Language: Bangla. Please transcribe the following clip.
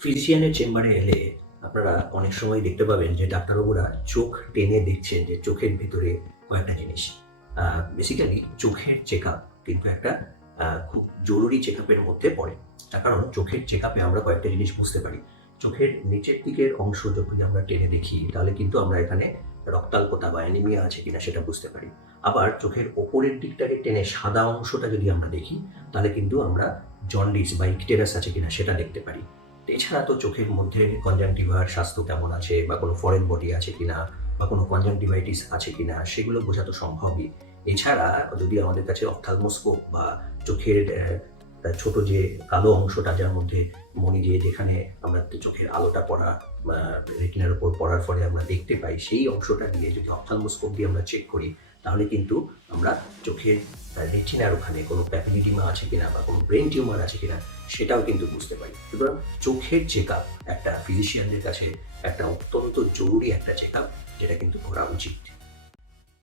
ফিজিশিয়ানের চেম্বারে এলে আপনারা অনেক সময় দেখতে পাবেন যে ডাক্তারবাবুরা চোখ টেনে দেখছেন যে চোখের ভিতরে কয়েকটা জিনিস। বেসিক্যালি চোখের চেকআপ কিন্তু একটা খুব জরুরি চেকআপের মধ্যে পড়ে। তার কারণ চোখের চেকআপে আমরা কয়েকটা জিনিস বুঝতে পারি। চোখের নিচের দিকের অংশ যখন আমরা টেনে দেখি তাহলে কিন্তু আমরা এখানে রক্তাল্পতা বা অ্যানিমিয়া আছে কিনা সেটা বুঝতে পারি। আবার চোখের ওপরের দিকটাকে টেনে সাদা অংশটা যদি আমরা দেখি তাহলে কিন্তু আমরা জন্ডিস বা ইকটেরাস আছে কিনা সেটা দেখতে পারি। এছাড়া তো চোখের মধ্যে কনজাংটিভার স্বাস্থ্য কেমন আছে বা কোনো ফরেন বডি আছে কিনা বা কোনো কনজাংটিভাইটিস আছে কিনা সেগুলো বোঝা তো সম্ভবই। এছাড়া যদি আমাদের কাছে অপথ্যালমোস্কোপ বা চোখের ছোট যে কালো অংশটা যার মধ্যে মণি দিয়ে যেখানে আমরা চোখের আলোটা পড়া রেটিনার উপর পড়ার ফলে আমরা দেখতে পাই, সেই অংশটা দিয়ে যদি অপথ্যালমোস্কোপ দিয়ে আমরা চেক করি তাহলে কিন্তু আমরা চোখের রেটিনার ওখানে কোনো প্যাপিলিডিমা আছে কিনা বা কোনো ব্রেন টিউমার আছে কিনা সেটাও কিন্তু বুঝতে পারি। সুতরাং চোখের চেকআপ একটা ফিজিশিয়ানদের কাছে একটা অত্যন্ত জরুরি একটা চেকআপ, যেটা কিন্তু করা উচিত।